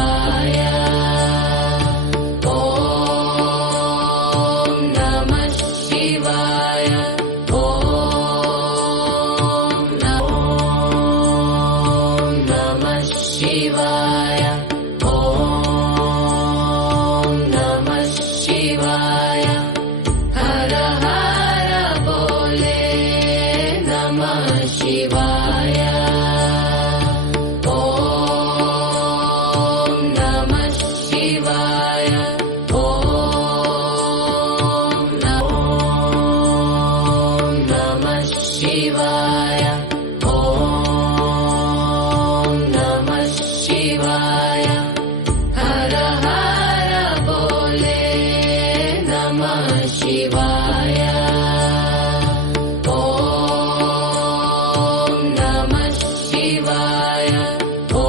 ಶಿವಾಯ. ಓಂ ನಮಃ ಶಿವಾಯ. ಓಂ ನಮಃ ಶಿವಾಯ. ಓಂ ನಮಃ ಶಿವಾಯ. ಹರ ಹರ ಬೋಲೆ ನಮಃ ಶಿವಾಯ. ಓಂ ನಮಃ ಶಿವಾಯ. ಓಂ ನಮಃ ಶಿವಾಯ. ಓಂ ನಮಃ ಶಿವಾಯ. ಹರ ಹರ ಬೋಲೆ ನಮಃ ಶಿವಾಯ. ಓಂ ನಮಃ ಶಿವಾಯ. ಓಂ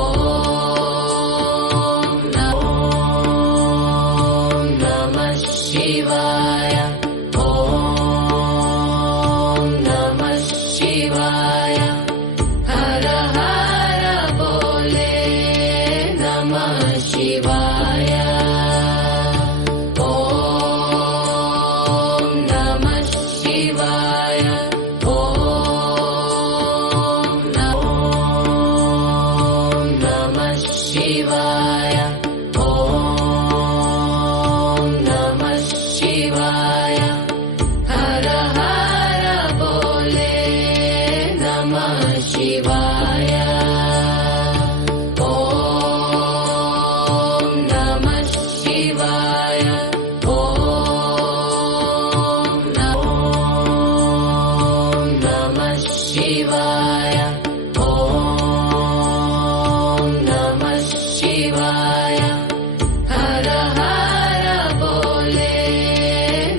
ನಮಃ ಶಿವಾಯ. ಓಂ ನಮಃ ಶಿವಾಯ. ಹರ ಹರ ಬೋಲೆ ನಮಃ ಶಿವಾಯ. ಓಂ ನಮಃ ಶಿವಾಯ. ಓಂ ನಮಃ ಶಿವಾಯ. ಓಂ ನಮಃ ಶಿವಾಯ. ಹರ ಹರ ಬೋಲೆ ನಮಃ ಶಿವಾಯ. ಓಂ ನಮಃ ಶಿವಾಯ. ಓಂ ನಮಃ ಶಿವಾಯ. ಓಂ ನಮಃ ಶಿವಾಯ. ಹರ ಹರ ಬೋಲೆ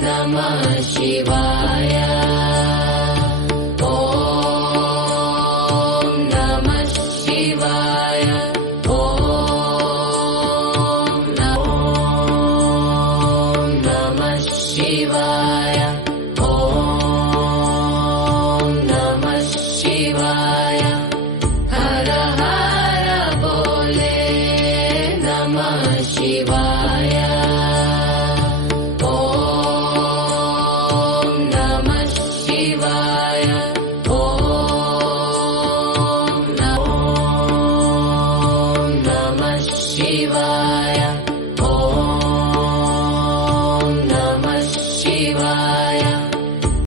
ನಮಃ ಶಿವಾಯ. ಓಂ ನಮಃ ಶಿವಾಯ. ಓಂ ನಮಃ ಶಿವಾಯ. ಓಂ ನಮಃ ಶಿವಾಯ. ಹರ ಹರ ಬೋಲೆ ನಮಃ ಶಿವಾಯ. ಓಂ ನಮಃ ಶಿವಾಯ. ಓಂ ನಮಃ ಶಿವಾಯ.